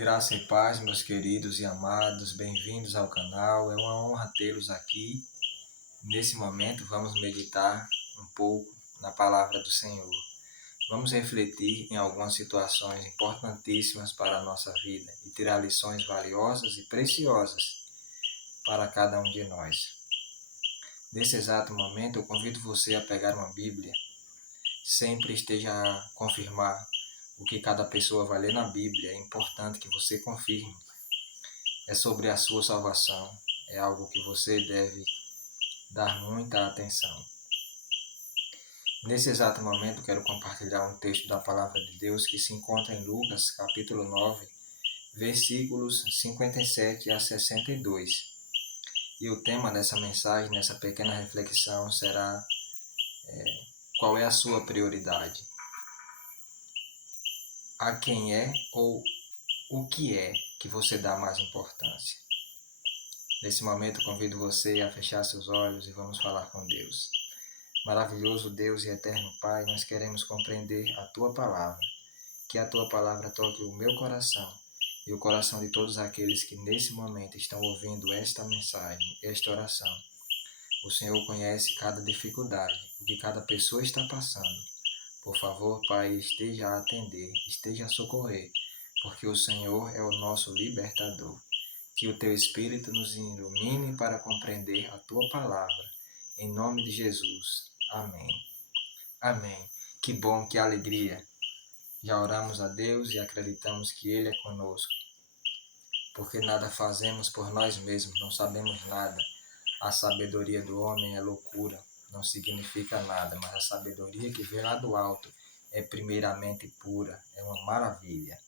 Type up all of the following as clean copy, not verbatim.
Graça e paz, meus queridos e amados, bem-vindos ao canal. É uma honra tê-los aqui. Nesse momento, vamos meditar um pouco na palavra do Senhor. Vamos refletir em algumas situações importantíssimas para a nossa vida e tirar lições valiosas e preciosas para cada um de nós. Nesse exato momento, eu convido você a pegar uma Bíblia. Sempre esteja a confirmar o que cada pessoa vai ler na Bíblia. É importante que você confirme. É sobre a sua salvação. É algo que você deve dar muita atenção. Nesse exato momento, quero compartilhar um texto da Palavra de Deus que se encontra em Lucas, capítulo 9, versículos 57 a 62. E o tema dessa mensagem, nessa pequena reflexão, será qual é a sua prioridade? A quem é ou o que é que você dá mais importância? Nesse momento, convido você a fechar seus olhos e vamos falar com Deus. Maravilhoso Deus e eterno Pai, nós queremos compreender a Tua Palavra. Que a Tua Palavra toque o meu coração e o coração de todos aqueles que nesse momento estão ouvindo esta mensagem, esta oração. O Senhor conhece cada dificuldade, o que cada pessoa está passando. Por favor, Pai, esteja a atender, esteja a socorrer, porque o Senhor é o nosso libertador. Que o Teu Espírito nos ilumine para compreender a Tua Palavra. Em nome de Jesus. Amém. Amém. Que bom, que alegria. Já oramos a Deus e acreditamos que Ele é conosco. Porque nada fazemos por nós mesmos, não sabemos nada. A sabedoria do homem é loucura, não significa nada, mas a sabedoria que vem lá do alto é primeiramente pura, é uma maravilha.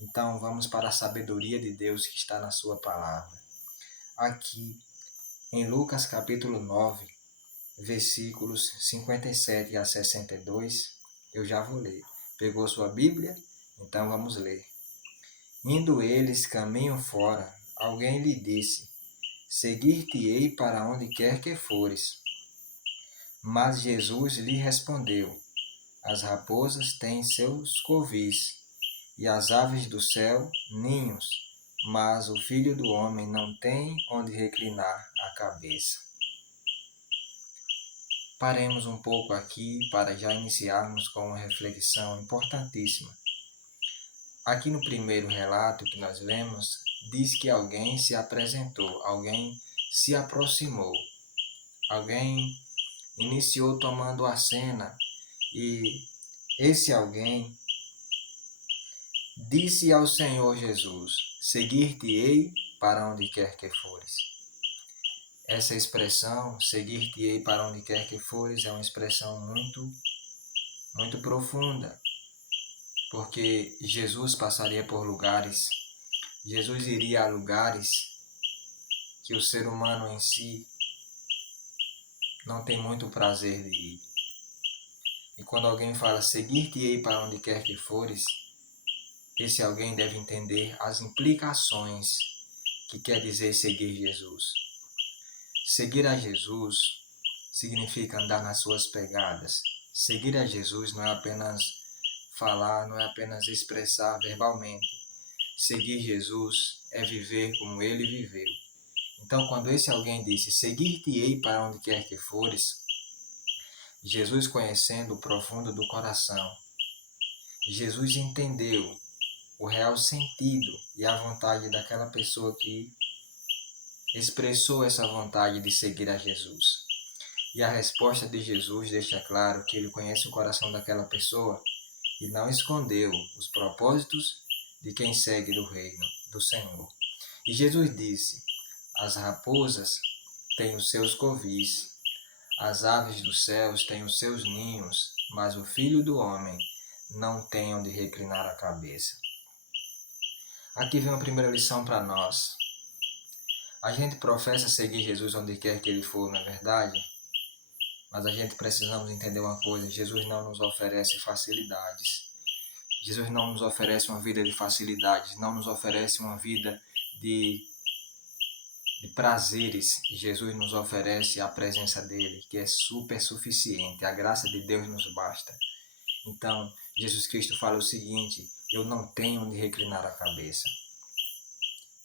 Então vamos para a sabedoria de Deus que está na sua palavra. Aqui em Lucas capítulo 9, versículos 57 a 62, eu já vou ler. Pegou sua Bíblia? Então vamos ler. Indo eles caminho fora, alguém lhe disse: Seguir-te-ei para onde quer que fores. Mas Jesus lhe respondeu: As raposas têm seus covis, e as aves do céu ninhos, mas o Filho do Homem não tem onde reclinar a cabeça. Paremos um pouco aqui para já iniciarmos com uma reflexão importantíssima. Aqui no primeiro relato que nós lemos, diz que alguém se apresentou, alguém se aproximou, alguém iniciou tomando a cena e esse alguém disse ao Senhor Jesus: Seguir-te-ei para onde quer que fores. Essa expressão, seguir-te-ei para onde quer que fores, é uma expressão muito profunda, porque Jesus passaria por lugares, Jesus iria a lugares que o ser humano em si não tem muito prazer de ir. E quando alguém fala seguir-te-ei para onde quer que fores, esse alguém deve entender as implicações que quer dizer seguir Jesus. Seguir a Jesus significa andar nas suas pegadas. Seguir a Jesus não é apenas falar, não é apenas expressar verbalmente. Seguir Jesus é viver como Ele viveu. Então, quando esse alguém disse, seguir-te-ei para onde quer que fores, Jesus, conhecendo o profundo do coração, Jesus entendeu o real sentido e a vontade daquela pessoa que expressou essa vontade de seguir a Jesus. E a resposta de Jesus deixa claro que ele conhece o coração daquela pessoa e não escondeu os propósitos de quem segue do reino do Senhor. E Jesus disse: As raposas têm os seus covis, as aves dos céus têm os seus ninhos, mas o Filho do Homem não tem onde reclinar a cabeça. Aqui vem a primeira lição para nós. A gente professa seguir Jesus onde quer que Ele for, não é verdade? Mas a gente precisamos entender uma coisa: Jesus não nos oferece facilidades. Jesus não nos oferece uma vida de facilidades, não nos oferece uma vida de prazeres. Jesus nos oferece a presença dEle, que é super suficiente. A graça de Deus nos basta. Então, Jesus Cristo fala o seguinte: eu não tenho onde reclinar a cabeça.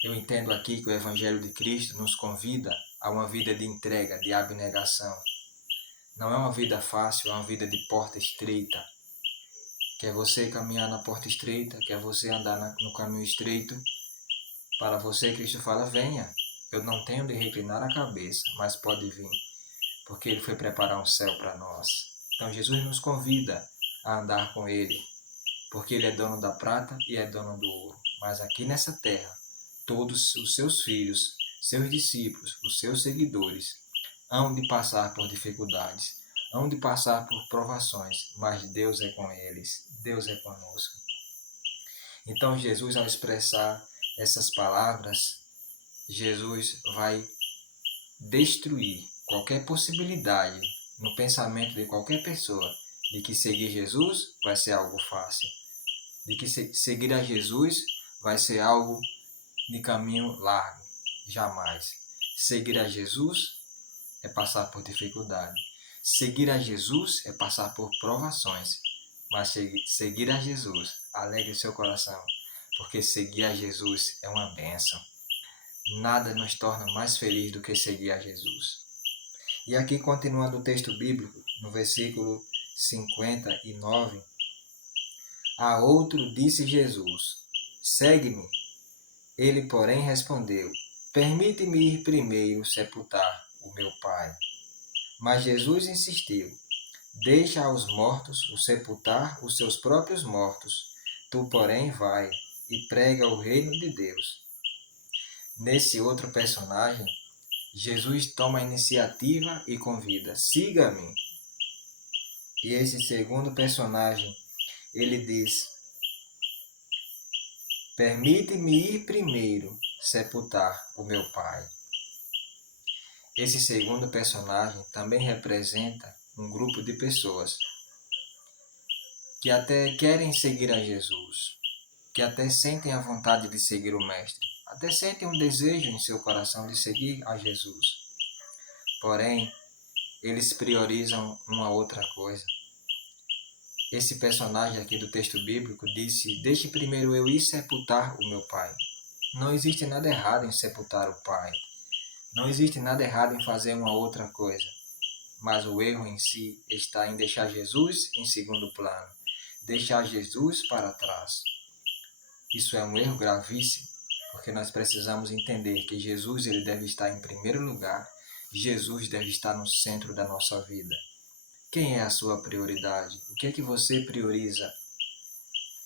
Eu entendo aqui que o Evangelho de Cristo nos convida a uma vida de entrega, de abnegação. Não é uma vida fácil, é uma vida de porta estreita. Quer você caminhar na porta estreita, quer você andar no caminho estreito. Para você, Cristo fala, venha. Eu não tenho de reclinar a cabeça, mas pode vir, porque Ele foi preparar um céu para nós. Então Jesus nos convida a andar com Ele, porque Ele é dono da prata e é dono do ouro. Mas aqui nessa terra, todos os seus filhos, seus discípulos, os seus seguidores, hão de passar por dificuldades, hão de passar por provações, mas Deus é com eles, Deus é conosco. Então Jesus, ao expressar essas palavras, Jesus vai destruir qualquer possibilidade no pensamento de qualquer pessoa de que seguir Jesus vai ser algo fácil, de que seguir a Jesus vai ser algo de caminho largo. Jamais. Seguir a Jesus é passar por dificuldade. Seguir a Jesus é passar por provações. Mas seguir a Jesus, alegre seu coração, porque seguir a Jesus é uma bênção. Nada nos torna mais feliz do que seguir a Jesus. E aqui, continuando o texto bíblico, no versículo 59, a outro disse Jesus, segue-me. Ele, porém, respondeu, permite-me ir primeiro sepultar o meu pai. Mas Jesus insistiu, deixa aos mortos o sepultar os seus próprios mortos. Tu, porém, vai e prega o reino de Deus. Nesse outro personagem, Jesus toma a iniciativa e convida, siga-me. E esse segundo personagem, ele diz, permite-me ir primeiro sepultar o meu pai. Esse segundo personagem também representa um grupo de pessoas que até querem seguir a Jesus, que até sentem a vontade de seguir o Mestre, até sentem um desejo em seu coração de seguir a Jesus. Porém, eles priorizam uma outra coisa. Esse personagem aqui do texto bíblico disse, deixe primeiro eu ir sepultar o meu pai. Não existe nada errado em sepultar o pai. Não existe nada errado em fazer uma outra coisa. Mas o erro em si está em deixar Jesus em segundo plano. Deixar Jesus para trás. Isso é um erro gravíssimo, porque nós precisamos entender que Jesus ele deve estar em primeiro lugar. Jesus deve estar no centro da nossa vida. Quem é a sua prioridade? O que é que você prioriza?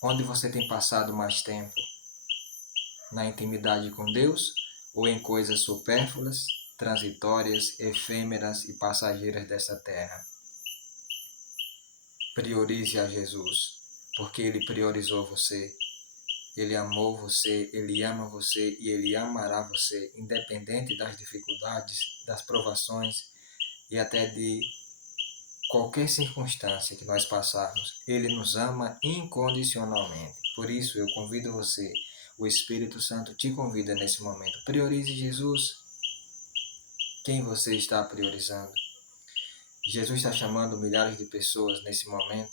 Onde você tem passado mais tempo? Na intimidade com Deus ou em coisas supérfluas, transitórias, efêmeras e passageiras dessa terra? Priorize a Jesus, porque Ele priorizou você. Ele amou você, Ele ama você e Ele amará você, independente das dificuldades, das provações e até de qualquer circunstância que nós passarmos. Ele nos ama incondicionalmente. Por isso eu convido você, o Espírito Santo te convida nesse momento. Priorize Jesus. Quem você está priorizando? Jesus está chamando milhares de pessoas nesse momento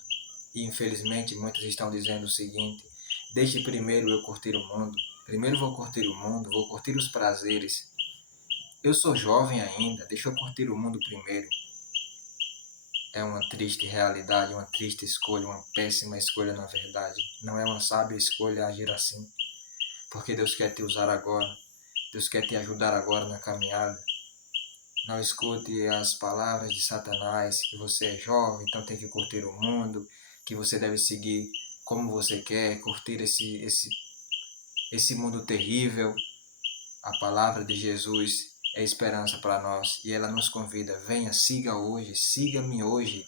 e infelizmente muitos estão dizendo o seguinte, deixe primeiro eu curtir o mundo. Primeiro vou curtir o mundo, vou curtir os prazeres. Eu sou jovem ainda, deixa eu curtir o mundo primeiro. É uma triste realidade, uma triste escolha, uma péssima escolha na verdade. Não é uma sábia escolha agir assim, porque Deus quer te usar agora, Deus quer te ajudar agora na caminhada. Não escute as palavras de Satanás, que você é jovem, então tem que curtir o mundo, que você deve seguir como você quer, curtir esse mundo terrível. A palavra de Jesus é esperança para nós e ela nos convida, venha, siga hoje, siga-me hoje.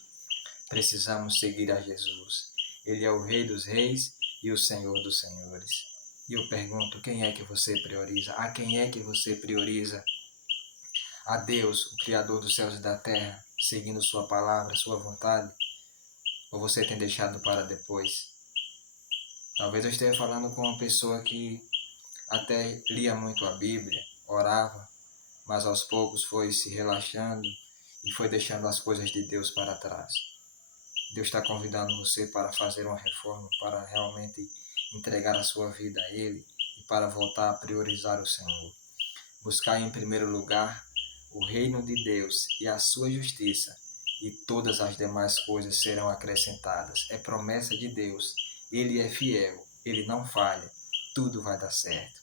Precisamos seguir a Jesus. Ele é o Rei dos Reis e o Senhor dos Senhores. E eu pergunto, quem é que você prioriza? A quem é que você prioriza? A Deus, o Criador dos céus e da terra, seguindo sua palavra, sua vontade? Ou você tem deixado para depois? Talvez eu esteja falando com uma pessoa que até lia muito a Bíblia, orava, mas aos poucos foi se relaxando e foi deixando as coisas de Deus para trás. Deus está convidando você para fazer uma reforma, para realmente entregar a sua vida a Ele e para voltar a priorizar o Senhor. Buscar em primeiro lugar o reino de Deus e a sua justiça, e todas as demais coisas serão acrescentadas. É promessa de Deus. Ele é fiel, ele não falha, tudo vai dar certo.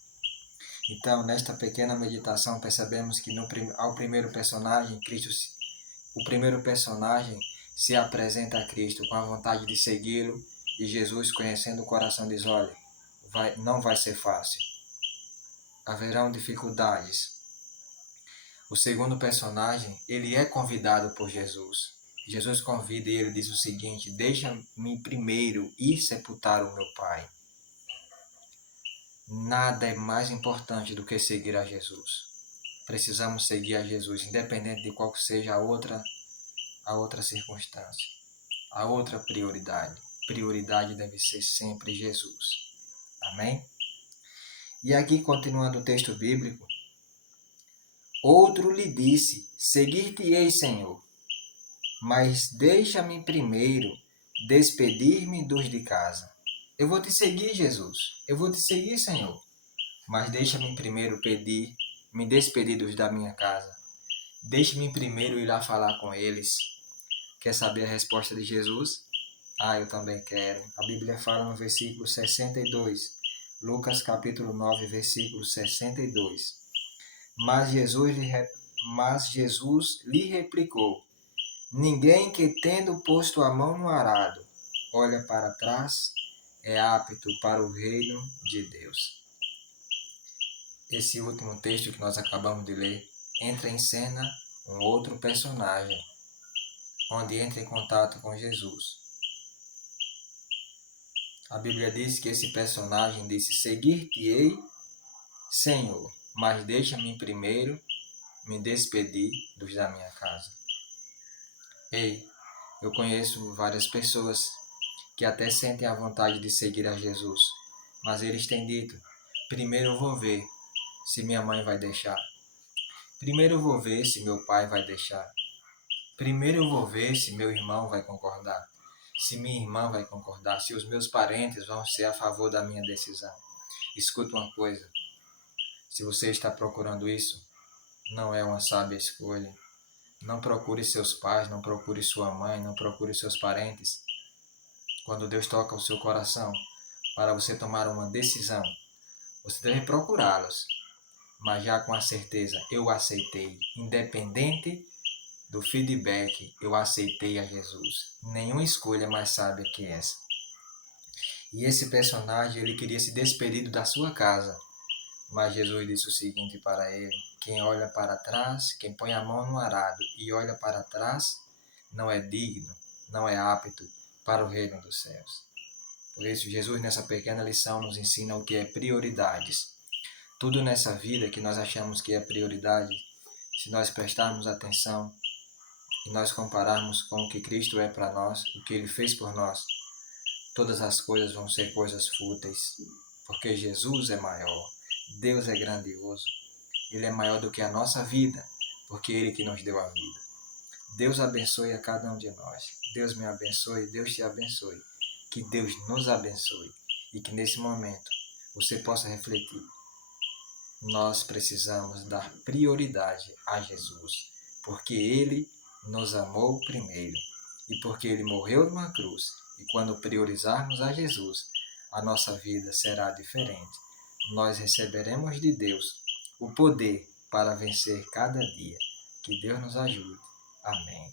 Então, nesta pequena meditação, percebemos que ao primeiro personagem, o primeiro personagem se apresenta a Cristo com a vontade de segui-lo, e Jesus, conhecendo o coração, diz: olha, não vai ser fácil, haverão dificuldades. O segundo personagem, ele é convidado por Jesus. Jesus convida e ele diz o seguinte: deixa-me primeiro ir sepultar o meu Pai. Nada é mais importante do que seguir a Jesus. Precisamos seguir a Jesus, independente de qual seja a outra circunstância, a outra prioridade. Prioridade deve ser sempre Jesus. Amém? E aqui, continuando o texto bíblico, outro lhe disse: seguir-te-ei, Senhor, mas deixa-me primeiro despedir-me dos de casa. Eu vou te seguir, Jesus. Eu vou te seguir, Senhor. Mas deixa-me primeiro me despedir dos da minha casa. Deixe-me primeiro ir lá falar com eles. Quer saber a resposta de Jesus? Eu também quero. A Bíblia fala no versículo 62. Lucas capítulo 9, versículo 62. Mas Jesus lhe replicou: ninguém que, tendo posto a mão no arado, olha para trás, é apto para o reino de Deus. Esse último texto que nós acabamos de ler entra em cena um outro personagem, onde entra em contato com Jesus. A Bíblia diz que esse personagem disse: seguir-te-ei, Senhor, mas deixa-me primeiro me despedir dos da minha casa. Ei, eu conheço várias pessoas que até sentem a vontade de seguir a Jesus, mas eles têm dito: primeiro eu vou ver se minha mãe vai deixar. Primeiro eu vou ver se meu pai vai deixar. Primeiro eu vou ver se meu irmão vai concordar. Se minha irmã vai concordar. Se os meus parentes vão ser a favor da minha decisão. Escuta uma coisa. Se você está procurando isso, não é uma sábia escolha. Não procure seus pais, não procure sua mãe, não procure seus parentes. Quando Deus toca o seu coração para você tomar uma decisão, você deve procurá-los, mas já com a certeza: eu aceitei, independente do feedback, eu aceitei a Jesus. Nenhuma escolha é mais sábia que essa. E esse personagem, ele queria se despedir da sua casa, mas Jesus disse o seguinte para ele: quem olha para trás, quem põe a mão no arado e olha para trás, não é digno, não é apto para o reino dos céus. Por isso, Jesus, nessa pequena lição, nos ensina o que é prioridades. Tudo nessa vida que nós achamos que é prioridade, se nós prestarmos atenção e nós compararmos com o que Cristo é para nós, o que Ele fez por nós, todas as coisas vão ser coisas fúteis, porque Jesus é maior, Deus é grandioso, Ele é maior do que a nossa vida, porque Ele que nos deu a vida. Deus abençoe a cada um de nós. Deus me abençoe, Deus te abençoe. Que Deus nos abençoe e que nesse momento você possa refletir. Nós precisamos dar prioridade a Jesus, porque Ele nos amou primeiro e porque Ele morreu numa cruz. E quando priorizarmos a Jesus, a nossa vida será diferente. Nós receberemos de Deus o poder para vencer cada dia. Que Deus nos ajude. Amém.